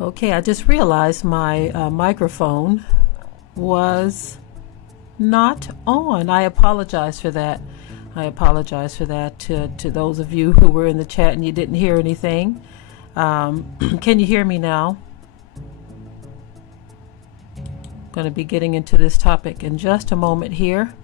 Okay, I just realized my microphone was not on. I apologize for that. I apologize for that to those of you who were in the chat and you didn't hear anything. Can you hear me now? I'm going to be getting into this topic in just a moment here.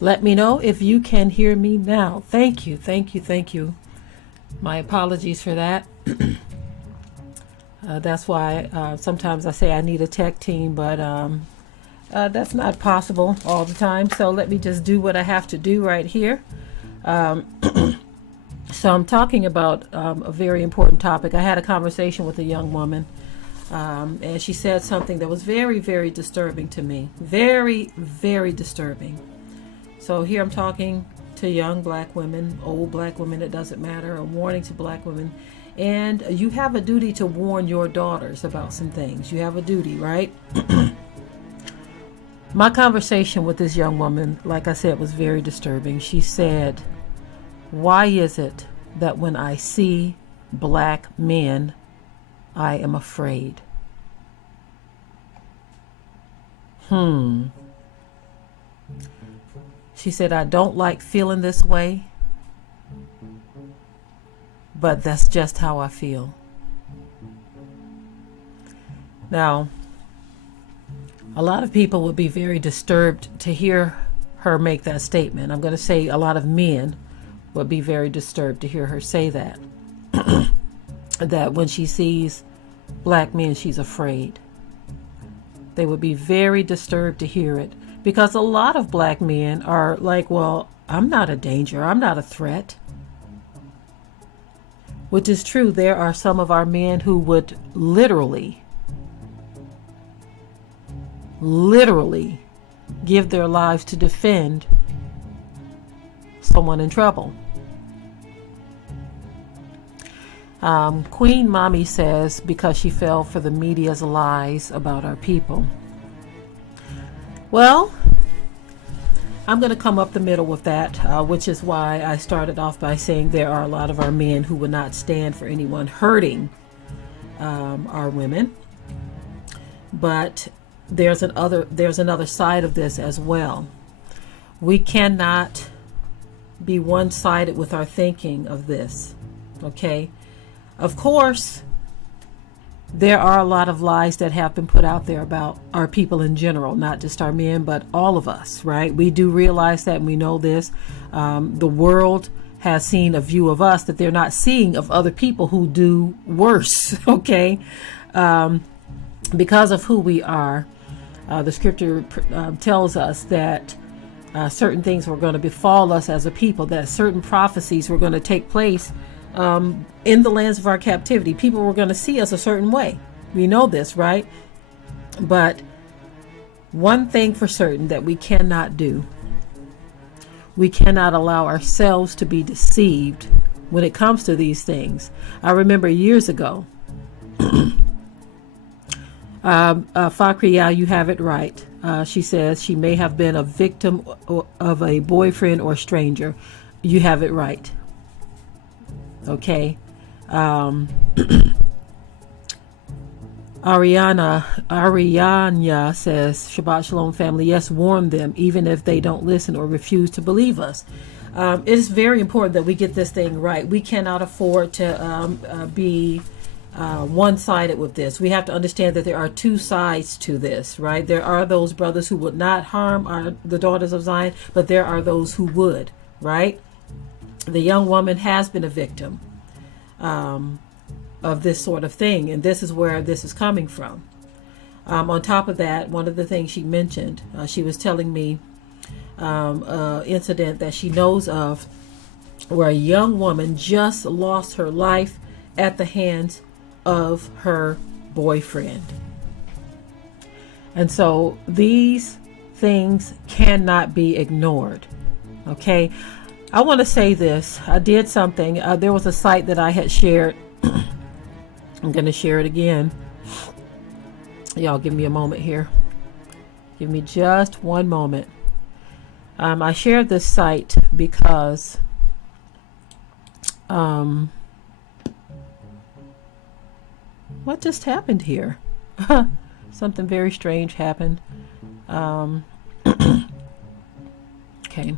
Let me know if you can hear me now. Thank you, thank you, thank you. My apologies for that. That's why sometimes I say I need a tech team, but that's not possible all the time. So let me just do what I have to do right here. So I'm talking about a very important topic. I had a conversation with a young woman, and she said something that was very, very disturbing to me. Very, very disturbing. So here I'm talking to young black women, old black women, it doesn't matter, a warning to black women. And you have a duty to warn your daughters about some things. You have a duty, right? My conversation with this young woman, like I said, was very disturbing. She said, "Why is it that when I see black men, I am afraid?" She said, "I don't like feeling this way, but that's just how I feel." Now, a lot of people would be very disturbed to hear her make that statement. I'm going to say a lot of men would be very disturbed to hear her say that. That when she sees black men, she's afraid. They would be very disturbed to hear it. Because a lot of black men are like, well, I'm not a danger. I'm not a threat. Which is true. There are some of our men who would literally give their lives to defend someone in trouble. Queen Mommy says, because she fell for the media's lies about our people. Well, I'm going to come up the middle with that, which is why I started off by saying there are a lot of our men who would not stand for anyone hurting our women. But there's another side of this as well. We cannot be one-sided with our thinking of this. Okay? Of course, there are a lot of lies that have been put out there about our people in general, not just our men, but all of us, right? We do realize that, and we know this. The world has seen a view of us that they're not seeing of other people who do worse, okay? Because of who we are, the scripture tells us that certain things were going to befall us as a people, that certain prophecies were going to take place in the lands of our captivity. People were going to see us a certain way. We know this, right? But one thing for certain that we cannot do, we cannot allow ourselves to be deceived when it comes to these things. I remember years ago, Fakriya, you have it right. She says she may have been a victim of a boyfriend or stranger. You have it right. Okay. Ariana says, Shabbat Shalom family. Yes, warn them, even if they don't listen or refuse to believe us. It is very important that we get this thing right. We cannot afford to be one-sided with this. We have to understand that there are two sides to this, right? There are those brothers who would not harm the daughters of Zion, but there are those who would, right? The young woman has been a victim of this sort of thing, and this is where this is coming from. On top of that, one of the things she mentioned, she was telling me an incident that she knows of where a young woman just lost her life at the hands of her boyfriend. And so these things cannot be ignored. Okay, I want to say this. I did something. There was a site that I had shared. I'm going to share it again. Y'all give me a moment here. Give me just one moment. I shared this site because what just happened here? Something very strange happened. Okay.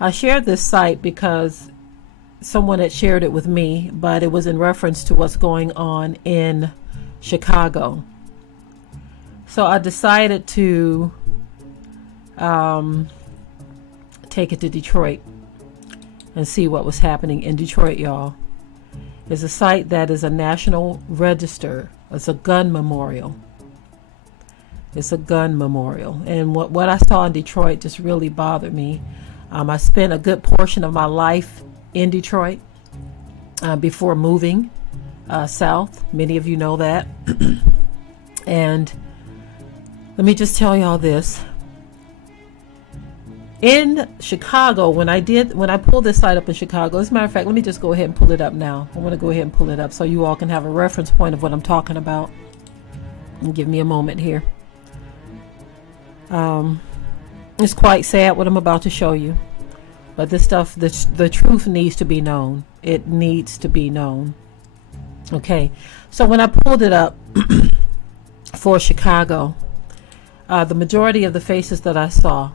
I shared this site because someone had shared it with me, but it was in reference to what's going on in Chicago. So I decided to take it to Detroit and see what was happening in Detroit, y'all. It's a site that is a national register. It's a gun memorial. It's a gun memorial. And what I saw in Detroit just really bothered me. I spent a good portion of my life in Detroit before moving south. Many of you know that. And let me just tell y'all this. In Chicago, when I pulled this site up in Chicago, as a matter of fact, let me just go ahead and pull it up now. I want to go ahead and pull it up so you all can have a reference point of what I'm talking about. And give me a moment here. It's quite sad what I'm about to show you. But this stuff, the truth needs to be known. It needs to be known. Okay. So when I pulled it up for Chicago, the majority of the faces that I saw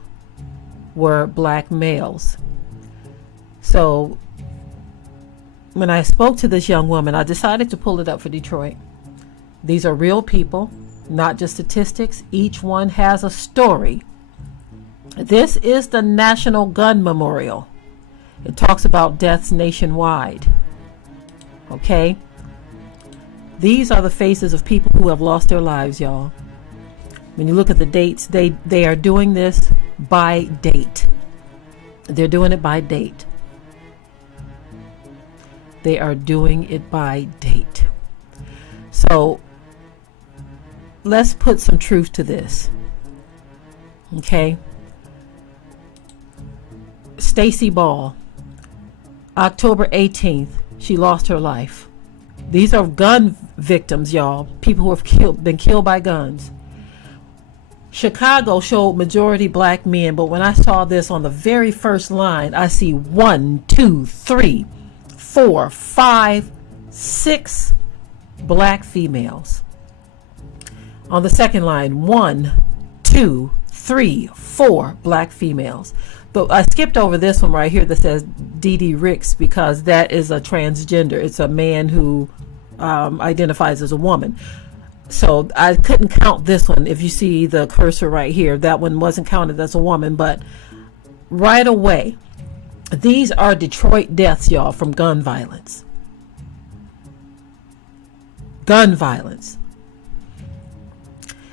were black males. So when I spoke to this young woman, I decided to pull it up for Detroit. These are real people, not just statistics. Each one has a story. This is the National Gun Memorial. It talks about deaths nationwide. Okay? These are the faces of people who have lost their lives, y'all. When you look at the dates, they are doing this by date. They're doing it by date. They are doing it by date. So let's put some truth to this. Okay? Stacy Ball, October 18th, she lost her life. These are gun victims, y'all. People who have been killed by guns. Chicago showed majority black men, but when I saw this on the very first line, I see 1, 2, 3, 4, 5, 6 black females. On the second line, 1, 2, 3, 4 black females. But I skipped over this one right here that says Dee Dee Ricks, because that is a transgender. It's a man who identifies as a woman. So I couldn't count this one. If you see the cursor right here, that one wasn't counted as a woman. But right away, these are Detroit deaths, y'all, from gun violence. Gun violence.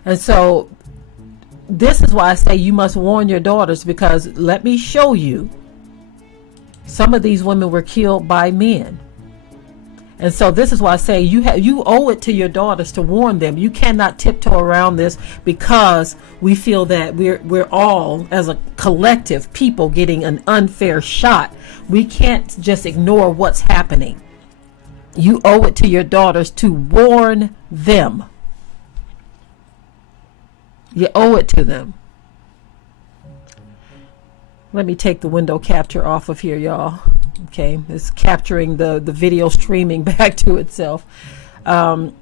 And so this is why I say you must warn your daughters, because let me show you, some of these women were killed by men. And so this is why I say you owe it to your daughters to warn them. You cannot tiptoe around this because we feel that we're all, as a collective people, getting an unfair shot. We can't just ignore what's happening. You owe it to your daughters to warn them. You owe it to them. Let me take the window capture off of here, y'all. Okay, it's capturing the video streaming back to itself. Let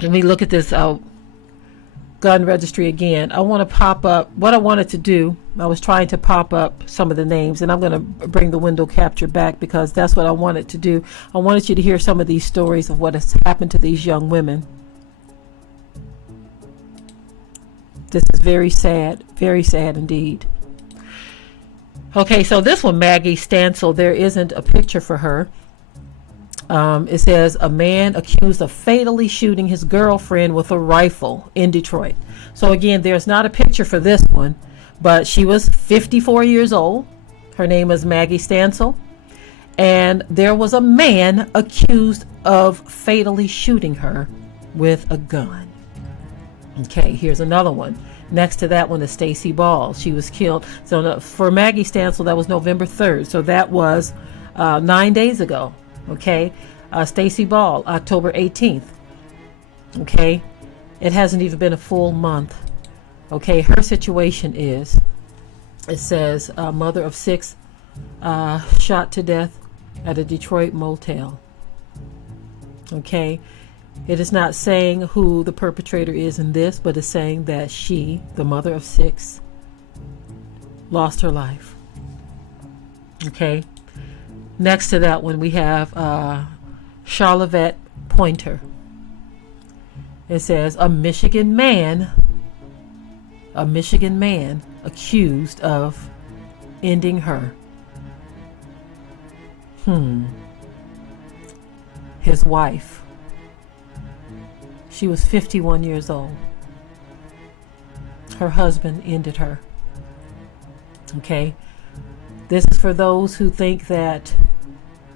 me look at this gun registry again. I want to pop up what I wanted to do. I was trying to pop up some of the names, and I'm going to bring the window capture back because that's what I wanted to do. I wanted you to hear some of these stories of what has happened to these young women. This is very sad indeed. Okay, so this one, Maggie Stansel, there isn't a picture for her. It says a man accused of fatally shooting his girlfriend with a rifle in Detroit. So again, there's not a picture for this one, but she was 54 years old. Her name is Maggie Stansel. And there was a man accused of fatally shooting her with a gun. Okay, here's another one. Next to that one is Stacy Ball. She was killed. So for Maggie Stansel, that was November 3rd. So that was 9 days ago. Okay. Stacy Ball, October 18th. Okay. It hasn't even been a full month. Okay. Her situation is, it says, mother of 6 shot to death at a Detroit motel. Okay. It is not saying who the perpetrator is in this, but it's saying that she, the mother of 6, lost her life. Okay. Next to that one, we have Charlotte Pointer. It says a Michigan man accused of ending her. His wife. She was 51 years old. Her husband ended her. Okay. This is for those who think that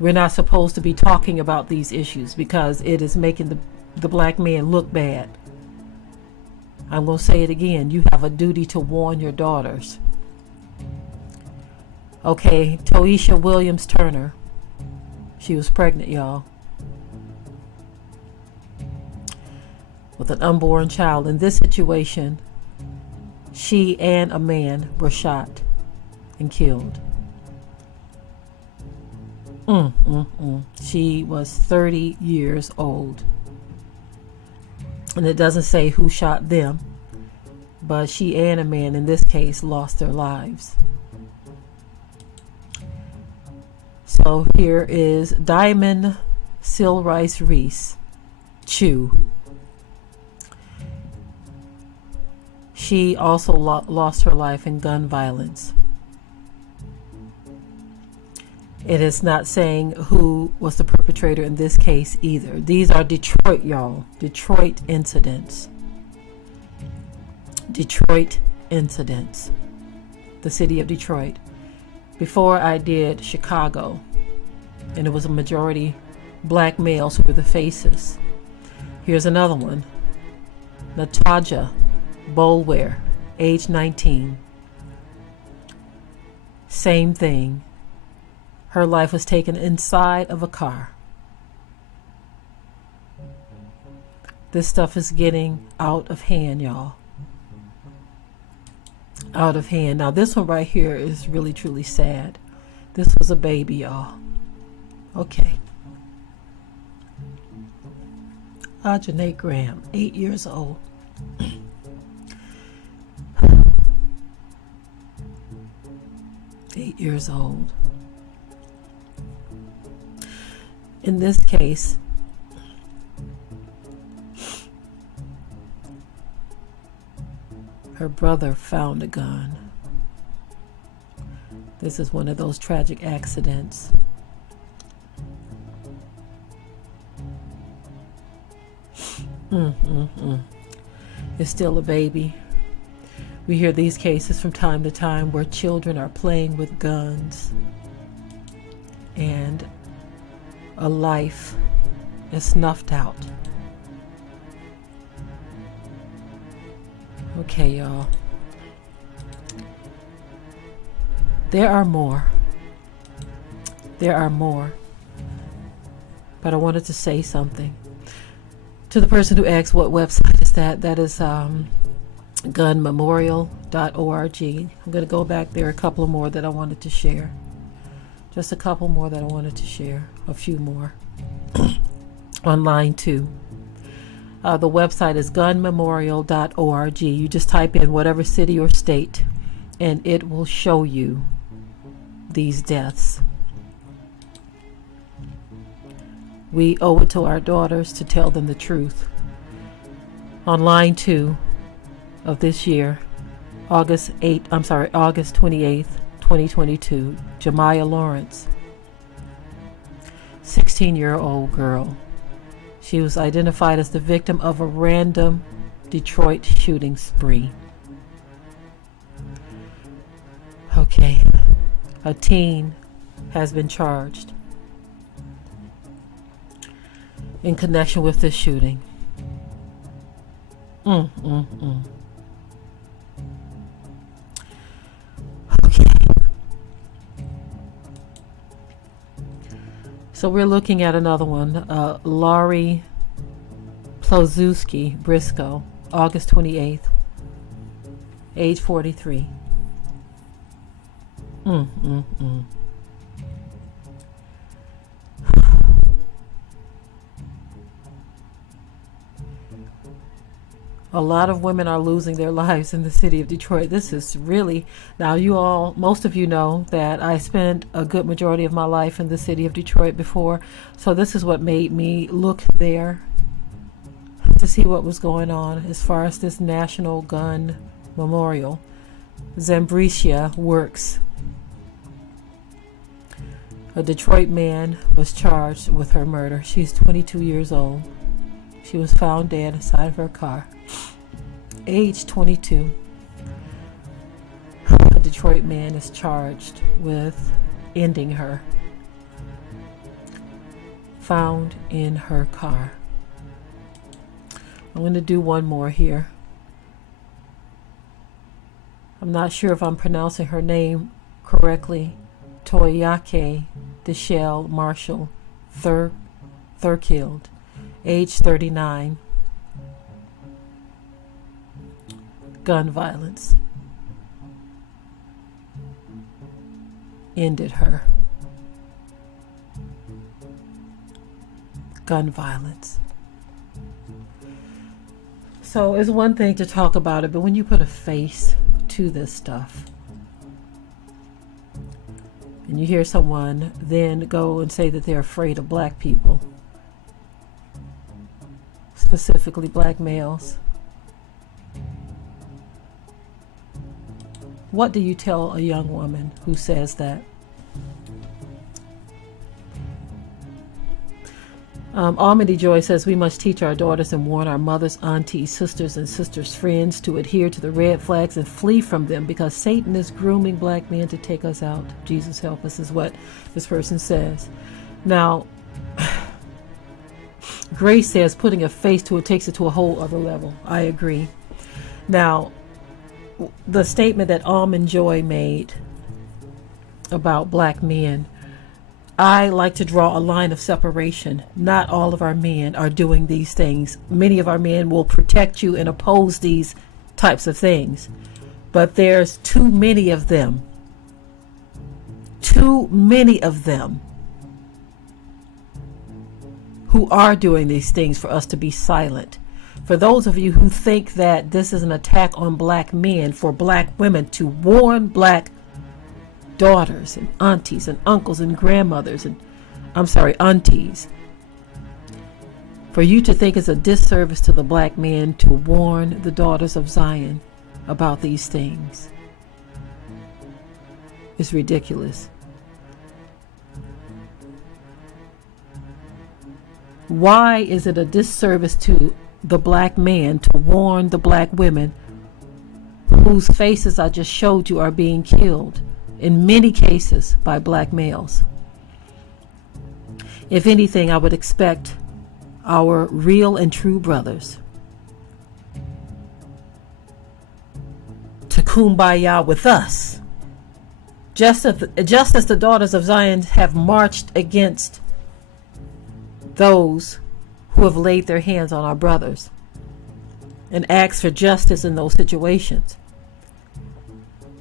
we're not supposed to be talking about these issues because it is making the black man look bad. I'm going to say it again. You have a duty to warn your daughters. Okay. Toisha Williams Turner. She was pregnant, y'all, with an unborn child. In this situation, she and a man were shot and killed. She was 30 years old. And it doesn't say who shot them, but she and a man, in this case, lost their lives. So here is Diamond Silrice Reese Chew. She also lost her life in gun violence. It is not saying who was the perpetrator in this case either. These are Detroit, y'all. Detroit incidents. Detroit incidents. The city of Detroit. Before I did Chicago, and it was a majority black males who were the faces. Here's another one. Natasha Bolware, age 19. Same thing. Her life was taken inside of a car. This stuff is getting out of hand, y'all. out of hand. Now this one right here is really truly sad. This was a baby, y'all. Okay. Janae Graham, 8 years old. 8 years old. In this case, her brother found a gun. This is one of those tragic accidents. It's still a baby. We hear these cases from time to time where children are playing with guns and a life is snuffed out. Okay, y'all. There are more. There are more. But I wanted to say something. To the person who asked what website is that, that is gunmemorial.org. I'm going to go back there, a couple more that I wanted to share. Just a couple more that I wanted to share. A few more. On line 2. The website is gunmemorial.org. You just type in whatever city or state and it will show you these deaths. We owe it to our daughters to tell them the truth. On line 2 of this year, August 28th, 2022, Jemiah Lawrence, 16-year-old girl. She was identified as the victim of a random Detroit shooting spree. Okay, a teen has been charged in connection with this shooting. Okay. So we're looking at another one. Laurie Plozewski Briscoe, August 28th, age 43. A lot of women are losing their lives in the city of Detroit. This is really, now you all, most of you know that I spent a good majority of my life in the city of Detroit before. So this is what made me look there to see what was going on as far as this National Gun Memorial. Zambricia Works. A Detroit man was charged with her murder. She's 22 years old. She was found dead inside of her car. Age 22. A Detroit man is charged with ending her. Found in her car. I'm going to do one more here. I'm not sure if I'm pronouncing her name correctly. Toyake Deshelle Marshall Thurkild, age 39. Gun violence ended her. Gun violence. So it's one thing to talk about it, but when you put a face to this stuff and you hear someone then go and say that they're afraid of black people, specifically black males, what do you tell a young woman who says that? Almity Joy says we must teach our daughters and warn our mothers, aunties, sisters, and sisters' friends to adhere to the red flags and flee from them because Satan is grooming black men to take us out. Jesus help us is what this person says. Now, Grace says putting a face to it takes it to a whole other level. I agree. Now, the statement that Almond Joy made about black men, I like to draw a line of separation. Not all of our men are doing these things. Many of our men will protect you and oppose these types of things. But there's too many of them. Too many of them who are doing these things for us to be silent. For those of you who think that this is an attack on black men, for black women to warn black daughters and aunties and uncles and grandmothers and aunties, for you to think it's a disservice to the black men to warn the daughters of Zion about these things is ridiculous. Why is it a disservice to the black man to warn the black women whose faces I just showed you are being killed, in many cases by black males? If anything, I would expect our real and true brothers to kumbaya with us, just as the daughters of Zion have marched against those who have laid their hands on our brothers and asked for justice in those situations,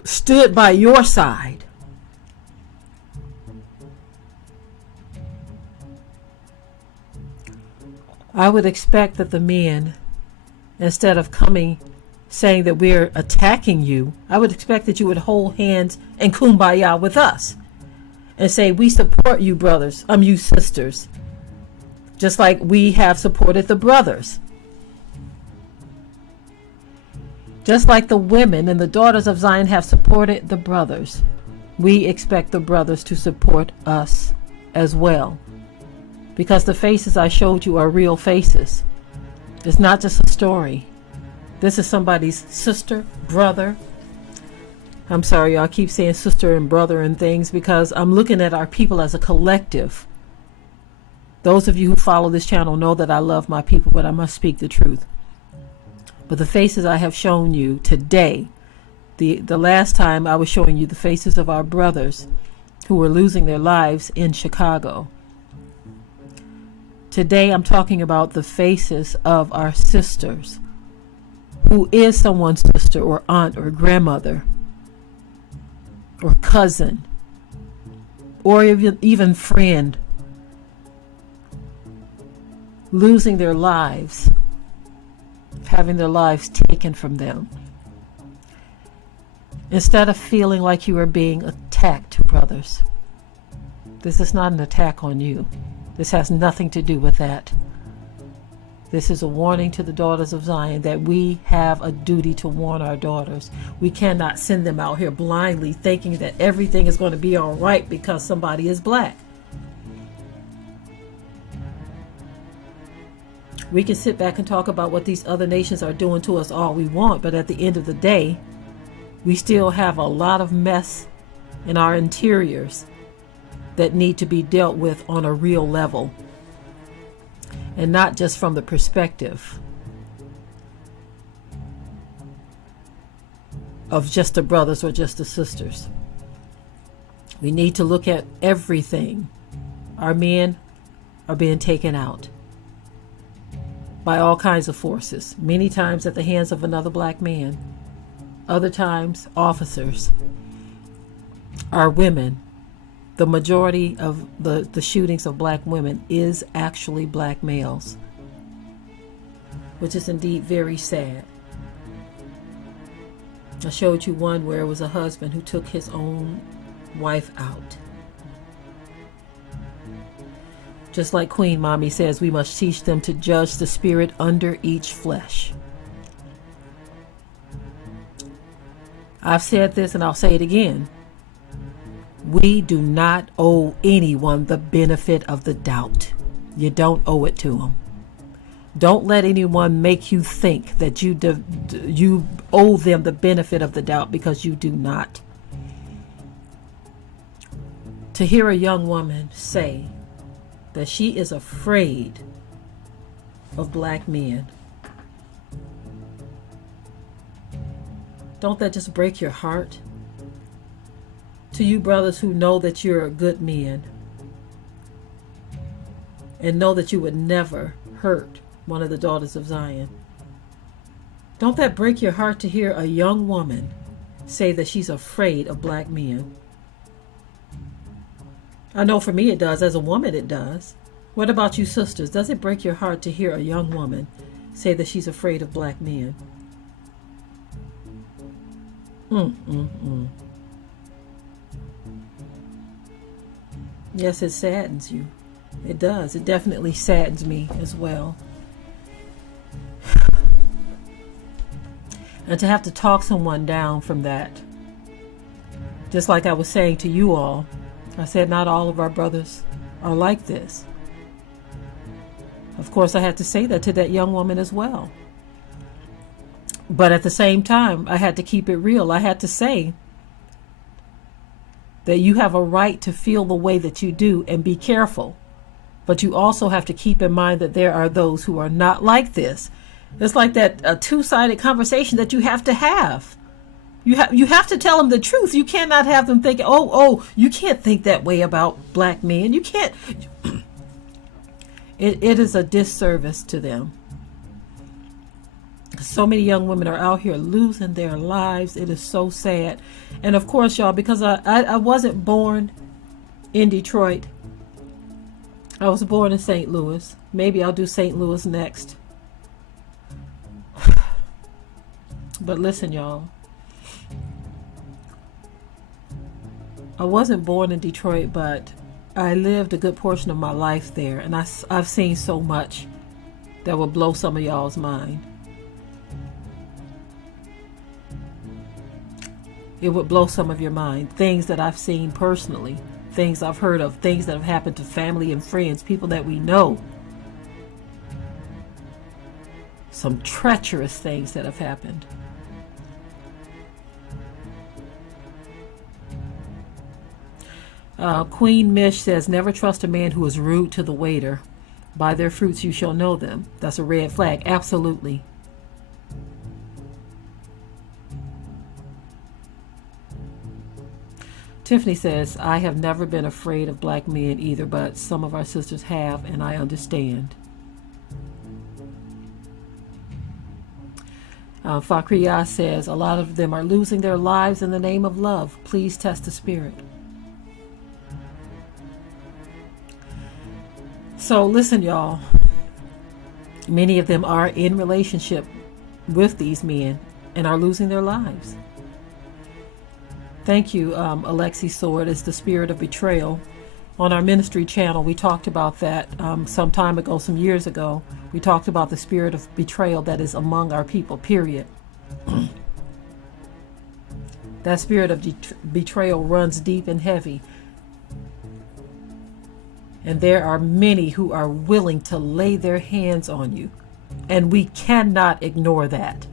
stood by your side. I would expect that the men, instead of coming saying that we're attacking you, I would expect that you would hold hands and kumbaya with us and say, we support you brothers, you sisters, just like we have supported the brothers. Just like the women and the daughters of Zion have supported the brothers, we expect the brothers to support us as well. Because the faces I showed you are real faces. It's not just a story. This is somebody's sister, brother. I'm sorry, y'all keep saying sister and brother and things because I'm looking at our people as a collective. Those of you who follow this channel know that I love my people, but I must speak the truth. But the faces I have shown you today, the last time I was showing you the faces of our brothers who were losing their lives in Chicago. Today I'm talking about the faces of our sisters, who is someone's sister or aunt or grandmother or cousin or even friend, losing their lives, having their lives taken from them. Instead of feeling like you are being attacked, brothers, this is not an attack on you. This has nothing to do with that. This is a warning to the daughters of Zion that we have a duty to warn our daughters. We cannot send them out here blindly thinking that everything is going to be all right because somebody is black. We can sit back and talk about what these other nations are doing to us all we want, but at the end of the day, we still have a lot of mess in our interiors that need to be dealt with on a real level, and not just from the perspective of just the brothers or just the sisters. We need to look at everything. Our men are being taken out by all kinds of forces, many times at the hands of another black man, other times officers. Our women, the majority of the shootings of black women is actually black males, which is indeed very sad. I showed you one where it was a husband who took his own wife out. Just like Queen Mommy says, we must teach them to judge the spirit under each flesh. I've said this and I'll say it again. We do not owe anyone the benefit of the doubt. You don't owe it to them. Don't let anyone make you think that you owe them the benefit of the doubt, because you do not. To hear a young woman say that she is afraid of black men, don't that just break your heart? To you brothers who know that you're a good man and know that you would never hurt one of the daughters of Zion, don't that break your heart to hear a young woman say that she's afraid of black men. I know for me it does. As a woman it does. What about you sisters? Does it break your heart to hear a young woman say that she's afraid of black men? Yes, it saddens you. It does. It definitely saddens me as well. And to have to talk someone down from that. Just like I was saying to you all, I said not all of our brothers are like this. Of course, I had to say that to that young woman as well. But at the same time, I had to keep it real. I had to say that you have a right to feel the way that you do and be careful. But you also have to keep in mind that there are those who are not like this. It's like that two-sided conversation that you have to have. You have to tell them the truth. You cannot have them thinking, oh, you can't think that way about black men. You can't. It is a disservice to them. So many young women are out here losing their lives. It is so sad. And of course, y'all, because I wasn't born in Detroit. I was born in St. Louis. Maybe I'll do St. Louis next. But listen, y'all. I wasn't born in Detroit, but I lived a good portion of my life there. And I've seen so much that will blow some of y'all's mind. It would blow some of your mind. Things that I've seen personally. Things I've heard of. Things that have happened to family and friends. People that we know. Some treacherous things that have happened. Queen Mish says, never trust a man who is rude to the waiter. By their fruits you shall know them. That's a red flag. Absolutely. Tiffany says, I have never been afraid of black men either, but some of our sisters have, and I understand. Fakriya says, a lot of them are losing their lives in the name of love. Please test the spirit. So listen, y'all. Many of them are in relationship with these men and are losing their lives. Thank you, Alexi Sword. It's the spirit of betrayal. On our ministry channel, we talked about that some time ago, some years ago. We talked about the spirit of betrayal that is among our people, period. That spirit of betrayal runs deep and heavy. And there are many who are willing to lay their hands on you. And we cannot ignore that.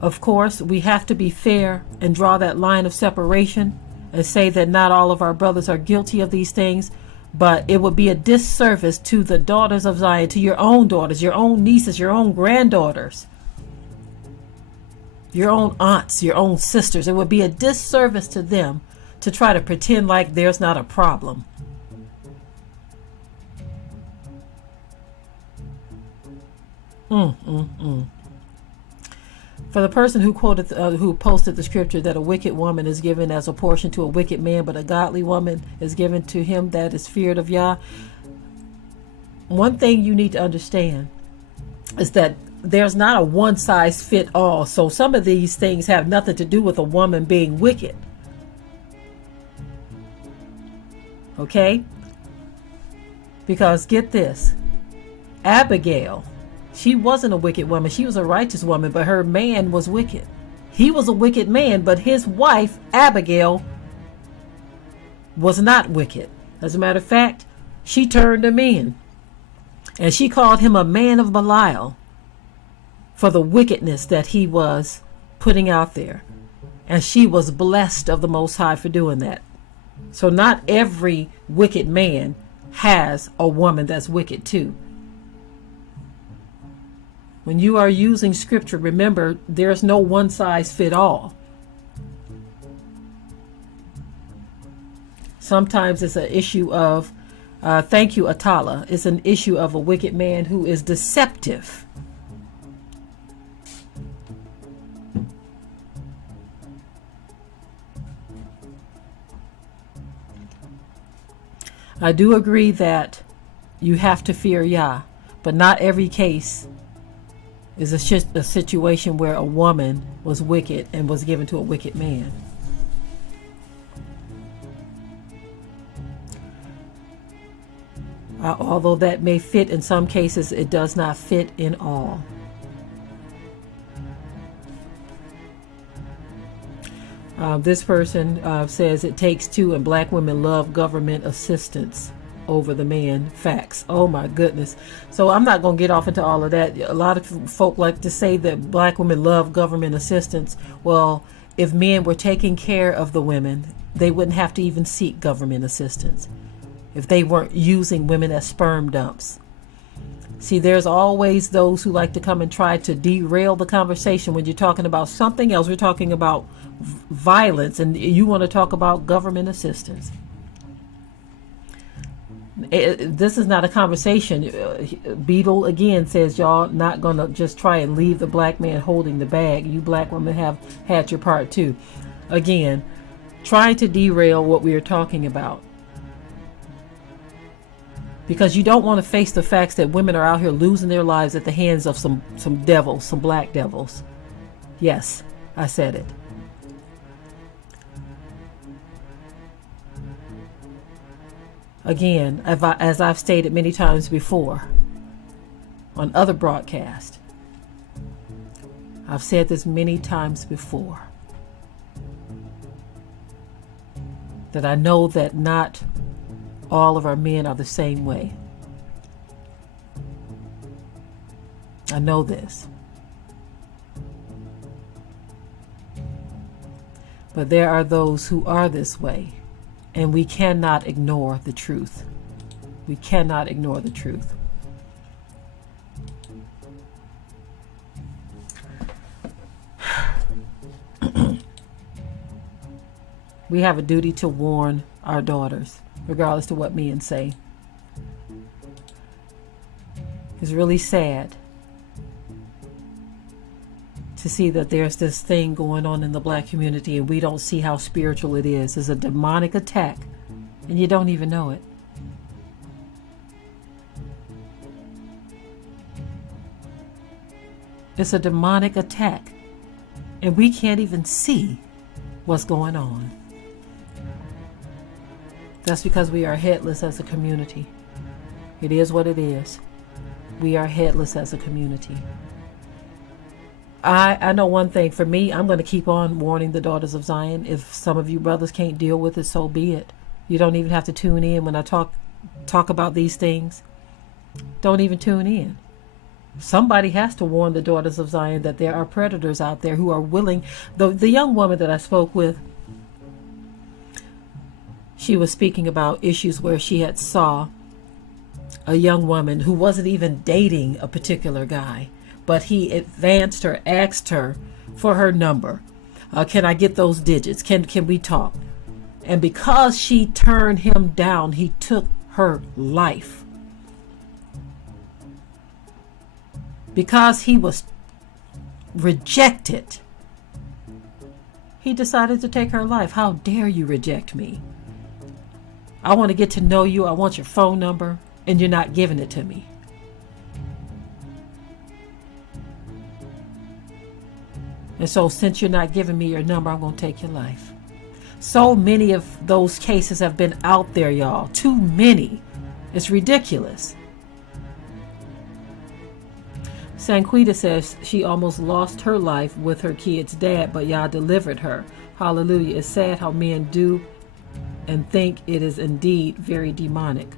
Of course, we have to be fair and draw that line of separation and say that not all of our brothers are guilty of these things. But it would be a disservice to the daughters of Zion, to your own daughters, your own nieces, your own granddaughters, your own aunts, your own sisters. It would be a disservice to them to try to pretend like there's not a problem. For the person who who posted the scripture that a wicked woman is given as a portion to a wicked man, but a godly woman is given to him that is feared of Yah. One thing you need to understand is that there's not a one size fit all. So some of these things have nothing to do with a woman being wicked. Okay? Because get this, Abigail, she wasn't a wicked woman. She was a righteous woman, but her man was wicked. He was a wicked man, but his wife, Abigail, was not wicked. As a matter of fact, she turned him in. And she called him a man of Belial for the wickedness that he was putting out there. And she was blessed of the Most High for doing that. So not every wicked man has a woman that's wicked too. When you are using scripture, remember, there's no one size fit all. Sometimes it's an issue of, thank you, Atala, it's an issue of a wicked man who is deceptive. I do agree that you have to fear Yah, but not every case is a situation where a woman was wicked and was given to a wicked man. Although that may fit in some cases, it does not fit in all. This person says it takes two and black women love government assistance over the man. Facts. Oh my goodness. So I'm not going to get off into all of that. A lot of folk like to say that black women love government assistance. Well, if men were taking care of the women, they wouldn't have to even seek government assistance. If they weren't using women as sperm dumps. See, there's always those who like to come and try to derail the conversation when you're talking about something else. We're talking about violence, and you want to talk about government assistance. This is not a conversation. Beetle again says y'all not going to just try and leave the black man holding the bag. You black women have had your part too. Again, trying to derail what we are talking about. Because you don't want to face the facts that women are out here losing their lives at the hands of some devils, some black devils. Yes, I said it. Again, as I've stated many times before on other broadcasts, I've said this many times before, that I know that not all of our men are the same way. I know this. But there are those who are this way, and we cannot ignore the truth. We cannot ignore the truth. We have a duty to warn our daughters, regardless of what men say. It's really sad to see that there's this thing going on in the black community and we don't see how spiritual it is. It's a demonic attack and you don't even know it. It's a demonic attack and we can't even see what's going on. That's because we are headless as a community. It is what it is. We are headless as a community. I know one thing. For me, I'm going to keep on warning the daughters of Zion. If some of you brothers can't deal with it, so be it. You don't even have to tune in when I talk about these things. Don't even tune in. Somebody has to warn the daughters of Zion that there are predators out there who are willing. The young woman that I spoke with, she was speaking about issues where she had saw a young woman who wasn't even dating a particular guy, but he advanced her, asked her for her number. Can I get those digits? Can we talk? And because she turned him down, he took her life. Because he was rejected, he decided to take her life. How dare you reject me? I want to get to know you. I want your phone number, and you're not giving it to me. And so since you're not giving me your number, I'm going to take your life. So many of those cases have been out there, y'all. Too many. It's ridiculous. Sanquita says she almost lost her life with her kid's dad, but Yah delivered her. Hallelujah. It's sad how men do and think it is indeed very demonic.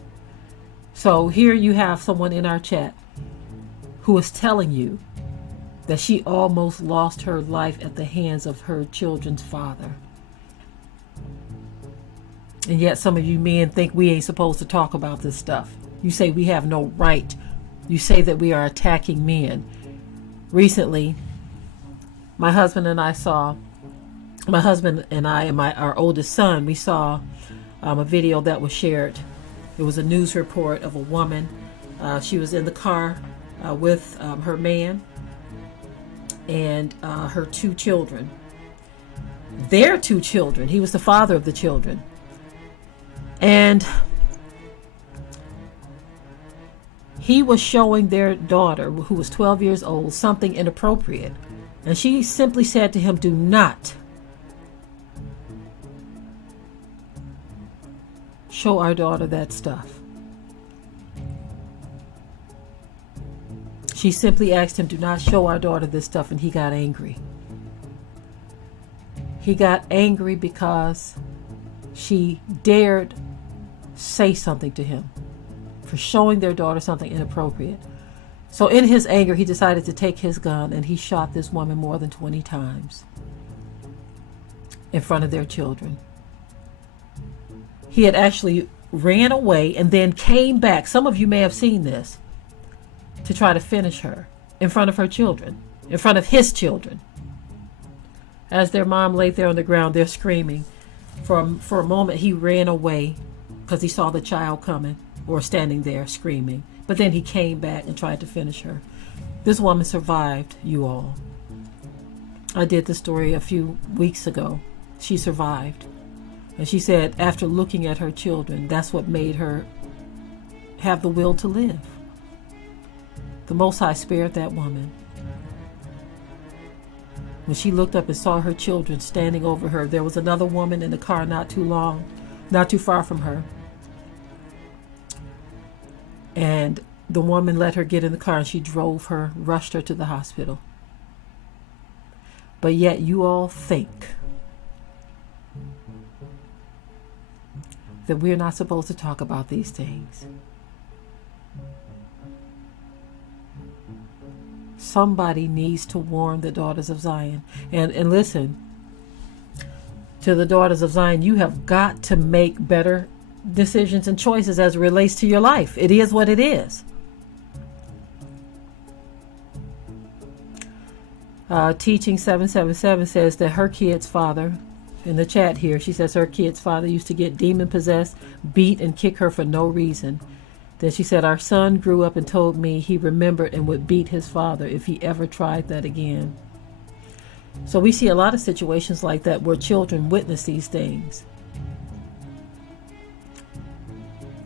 So here you have someone in our chat who is telling you that she almost lost her life at the hands of her children's father. And yet some of you men think we ain't supposed to talk about this stuff. You say we have no right. You say that we are attacking men. Recently, my husband and I and our oldest son, we saw a video that was shared. It was a news report of a woman. She was in the car with her man and her two children. Their two children. He was the father of the children. And He was showing their daughter, who was 12 years old, something inappropriate. And she simply said to him, do not show our daughter that stuff. She simply asked him, do not show our daughter this stuff, and he got angry. He got angry because she dared say something to him for showing their daughter something inappropriate. So in his anger, he decided to take his gun and he shot this woman more than 20 times in front of their children. He had actually ran away and then came back. Some of you may have seen this, to try to finish her in front of her children, in front of his children. As their mom laid there on the ground, they're screaming. For a moment, he ran away because he saw the child coming or standing there screaming. But then he came back and tried to finish her. This woman survived, you all. I did the story a few weeks ago. She survived. And she said after looking at her children, that's what made her have the will to live. The Most High spared that woman. When she looked up and saw her children standing over her, there was another woman in the car not too far from her. And the woman let her get in the car and she drove her, rushed her to the hospital. But yet you all think that we're not supposed to talk about these things. Somebody needs to warn the daughters of Zion. And listen, to the daughters of Zion, you have got to make better decisions and choices as it relates to your life. It is what it is. Teaching 777 says that her kid's father, in the chat here, she says her kid's father used to get demon possessed, beat and kick her for no reason. Then she said, our son grew up and told me he remembered and would beat his father if he ever tried that again. So we see a lot of situations like that where children witness these things.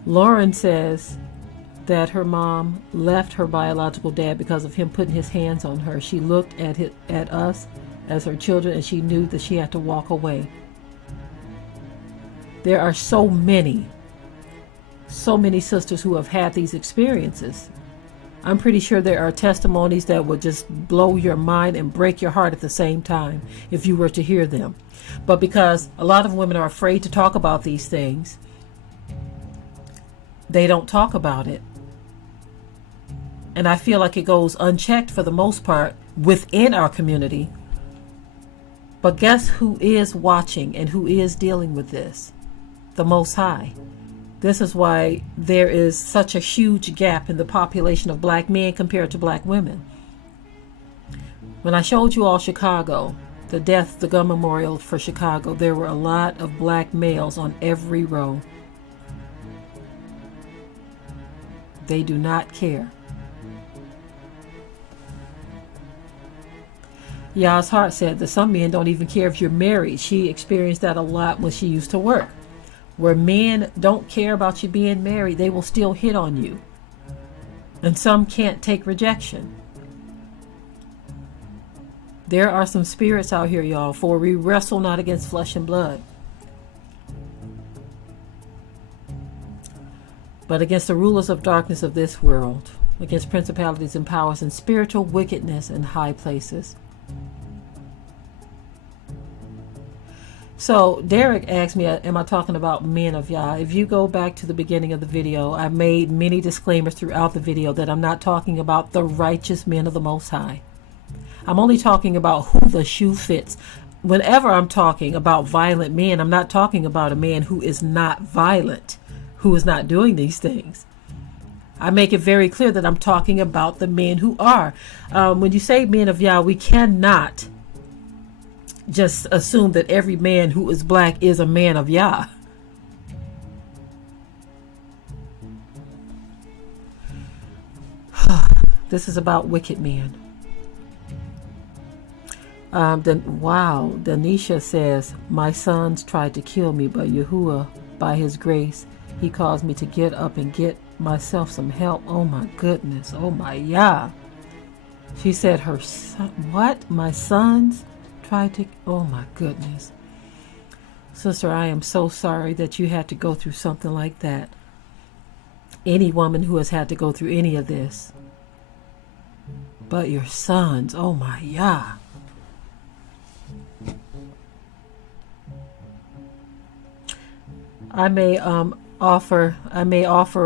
Lauren says that her mom left her biological dad because of him putting his hands on her. She looked at us as her children and she knew that she had to walk away. There are so many sisters who have had these experiences. I'm pretty sure there are testimonies that would just blow your mind and break your heart at the same time if you were to hear them. But because a lot of women are afraid to talk about these things, they don't talk about it. And I feel like it goes unchecked for the most part within our community. But guess who is watching and who is dealing with this? The Most High. This is why there is such a huge gap in the population of black men compared to black women. When I showed you all Chicago, the gun memorial for Chicago, there were a lot of black males on every row. They do not care. Yah's Heart said that some men don't even care if you're married. She experienced that a lot when she used to work. Where men don't care about you being married, they will still hit on you. And some can't take rejection. There are some spirits out here, y'all, for we wrestle not against flesh and blood, but against the rulers of darkness of this world, against principalities and powers and spiritual wickedness in high places. So Derek asked me, am I talking about men of Yah? If you go back to the beginning of the video, I made many disclaimers throughout the video that I'm not talking about the righteous men of the Most High. I'm only talking about who the shoe fits. Whenever I'm talking about violent men, I'm not talking about a man who is not violent, who is not doing these things. I make it very clear that I'm talking about the men who are. When you say men of Yah, we cannot just assume that every man who is black is a man of Yah. This is about wicked men. Danisha says, my sons tried to kill me, but Yahuwah, by his grace, he caused me to get up and get myself some help. Oh my goodness. Oh my yeah. She said her son, what? My sons tried to, oh my goodness. Sister, I am so sorry that you had to go through something like that. Any woman who has had to go through any of this. But your sons, oh my yeah. I may offer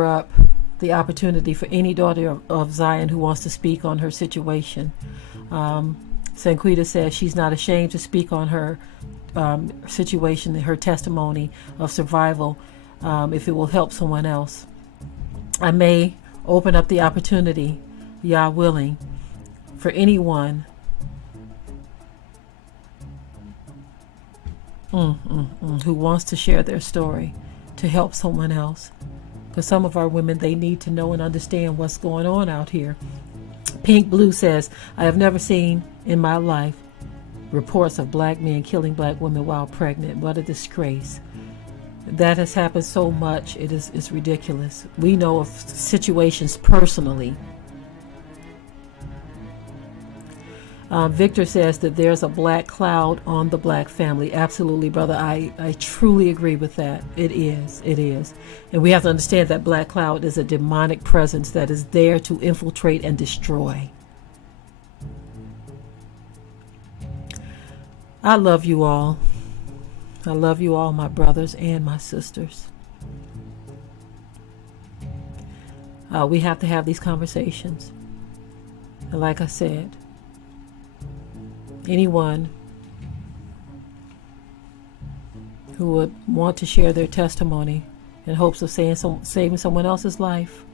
up the opportunity for any daughter of Zion who wants to speak on her situation. Sanquita says she's not ashamed to speak on her situation, her testimony of survival, if it will help someone else. I may open up the opportunity, Yah willing, for anyone who wants to share their story to help someone else. Because some of our women, they need to know and understand what's going on out here. Pink Blue says, I have never seen in my life reports of black men killing black women while pregnant. What a disgrace. That has happened so much. It's ridiculous. We know of situations personally. Victor says that there's a black cloud on the black family. Absolutely, brother. I truly agree with that. It is. And we have to understand that black cloud is a demonic presence that is there to infiltrate and destroy. I love you all. I love you all, my brothers and my sisters. We have to have these conversations. And like I said, anyone who would want to share their testimony in hopes of saving someone else's life,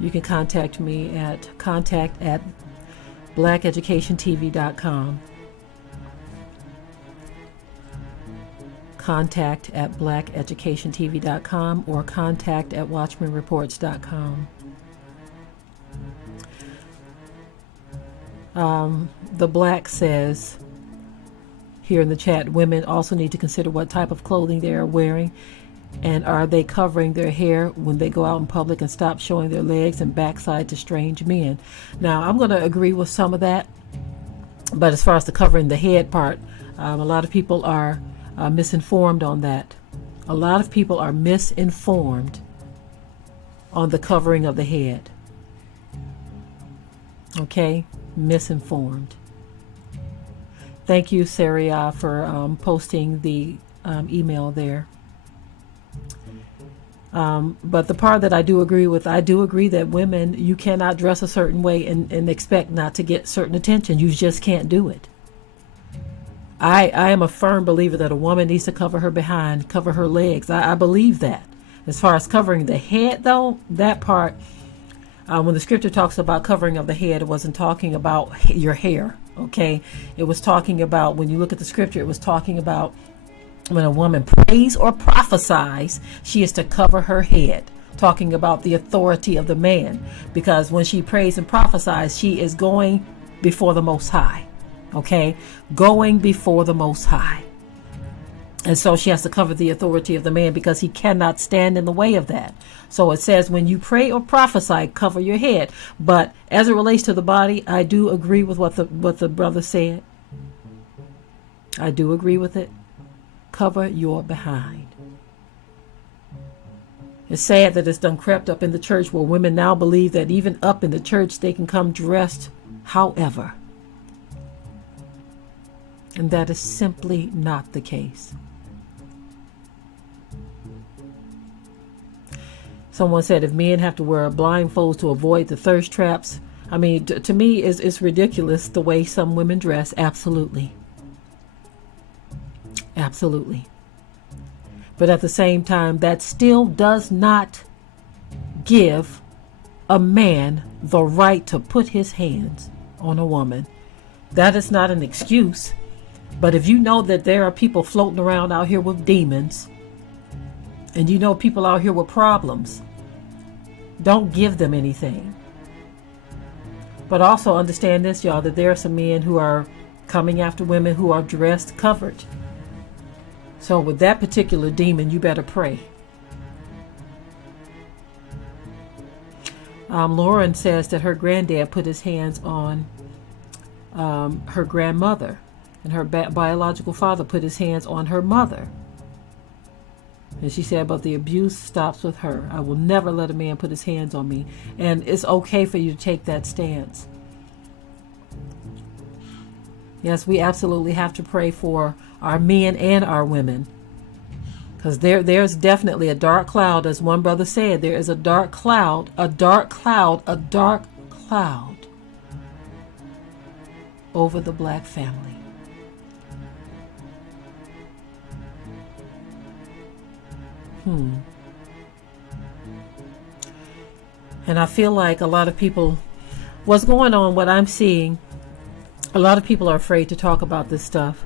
you can contact me at contact@blackeducationtv.com. contact@blackeducationtv.com or contact@watchmanreports.com. The Black says here in the chat, women also need to consider what type of clothing they are wearing, and are they covering their hair when they go out in public, and stop showing their legs and backside to strange men. Now, I'm going to agree with some of that, but as far as the covering the head part, a lot of people are misinformed on that. A lot of people are misinformed on the covering of the head. Okay? Misinformed. Thank you, Saria, for posting the email there. But the part that I do agree with, I do agree that women, you cannot dress a certain way and expect not to get certain attention. You just can't do it. I am a firm believer that a woman needs to cover her behind, cover her legs. I believe that. As far as covering the head, though, that part, when the scripture talks about covering of the head, it wasn't talking about your hair, okay? It was talking about, when you look at the scripture, it was talking about when a woman prays or prophesies, she is to cover her head, talking about the authority of the man. Because when she prays and prophesies, she is going before the Most High, okay? Going before the Most High. And so she has to cover the authority of the man, because he cannot stand in the way of that. So it says when you pray or prophesy, cover your head. But as it relates to the body, I do agree with what the brother said. I do agree with it. Cover your behind. It's sad that it's done crept up in the church, where women now believe that even up in the church they can come dressed however. And that is simply not the case. Someone said if men have to wear blindfolds to avoid the thirst traps, I mean, to me, it's ridiculous the way some women dress. Absolutely. Absolutely. But at the same time, that still does not give a man the right to put his hands on a woman. That is not an excuse. But if you know that there are people floating around out here with demons, and you know people out here with problems, don't give them anything. But also understand this, y'all, that there are some men who are coming after women who are dressed covered. So with that particular demon, you better pray. Lauren says that her granddad put his hands on her grandmother, and her biological father put his hands on her mother. And she said, but the abuse stops with her. I will never let a man put his hands on me. And it's okay for you to take that stance. Yes, we absolutely have to pray for our men and our women. Because there's definitely a dark cloud, as one brother said. There is a dark cloud, a dark cloud, a dark cloud over the black family. And I feel like a lot of people, what's going on, what I'm seeing, a lot of people are afraid to talk about this stuff.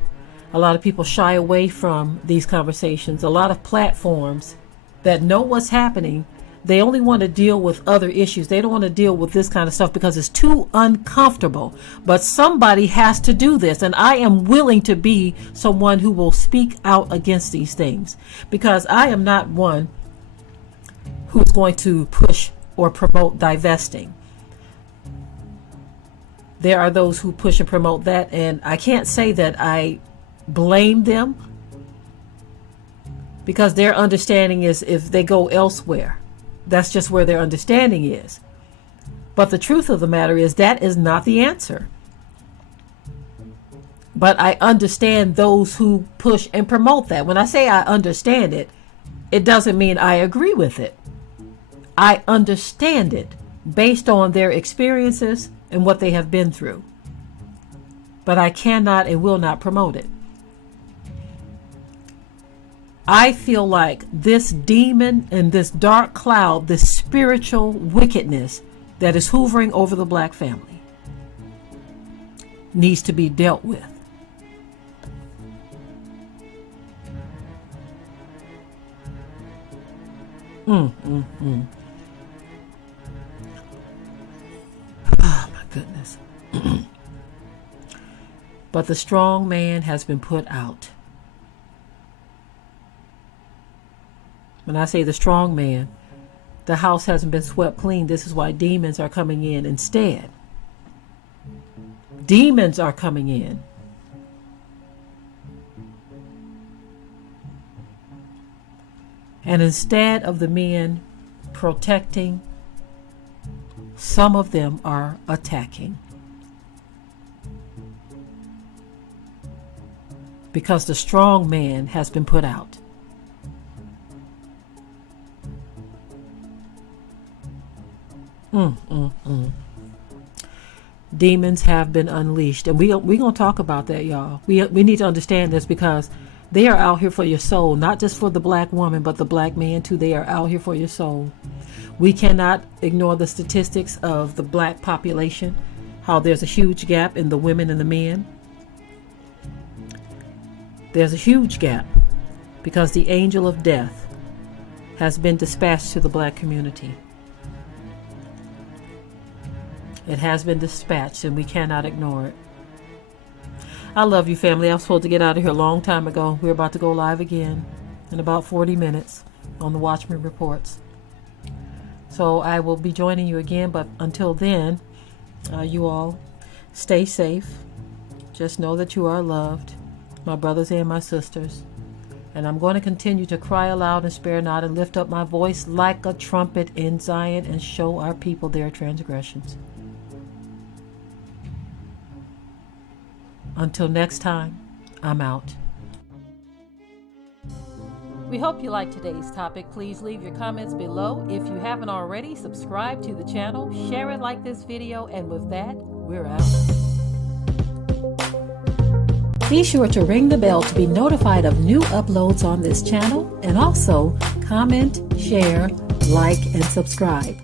A lot of people shy away from these conversations. A lot of platforms that know what's happening, they only want to deal with other issues. They don't want to deal with this kind of stuff because it's too uncomfortable. But somebody has to do this. And I am willing to be someone who will speak out against these things, because I am not one who's going to push or promote divesting. There are those who push and promote that, and I can't say that I blame them, because their understanding is if they go elsewhere, that's just where their understanding is. But the truth of the matter is that is not the answer. But I understand those who push and promote that. When I say I understand it, it doesn't mean I agree with it. I understand it based on their experiences and what they have been through. But I cannot and will not promote it. I feel like this demon and this dark cloud, this spiritual wickedness that is hovering over the black family, needs to be dealt with. Oh my goodness. But the strong man has been put out. When I say the strong man, the house hasn't been swept clean. This is why demons are coming in instead. Demons are coming in. And instead of the men protecting, some of them are attacking. Because the strong man has been put out. Demons have been unleashed, and we're going to talk about that, y'all. We need to understand this, because they are out here for your soul, not just for the black woman, but the black man too. They are out here for your soul. We cannot ignore the statistics of the black population, how there's a huge gap in the women and the men. There's a huge gap because the angel of death has been dispatched to the black community. It has been dispatched, and we cannot ignore it. I love you, family. I was supposed to get out of here a long time ago. We're about to go live again in about 40 minutes on the Watchmen Reports. So I will be joining you again, but until then, you all stay safe. Just know that you are loved, my brothers and my sisters. And I'm going to continue to cry aloud and spare not, and lift up my voice like a trumpet in Zion, and show our people their transgressions. Until next time, I'm out. We hope you liked today's topic. Please leave your comments below. If you haven't already, subscribe to the channel, share it like this video, and with that, we're out. Be sure to ring the bell to be notified of new uploads on this channel, and also comment, share, like, and subscribe.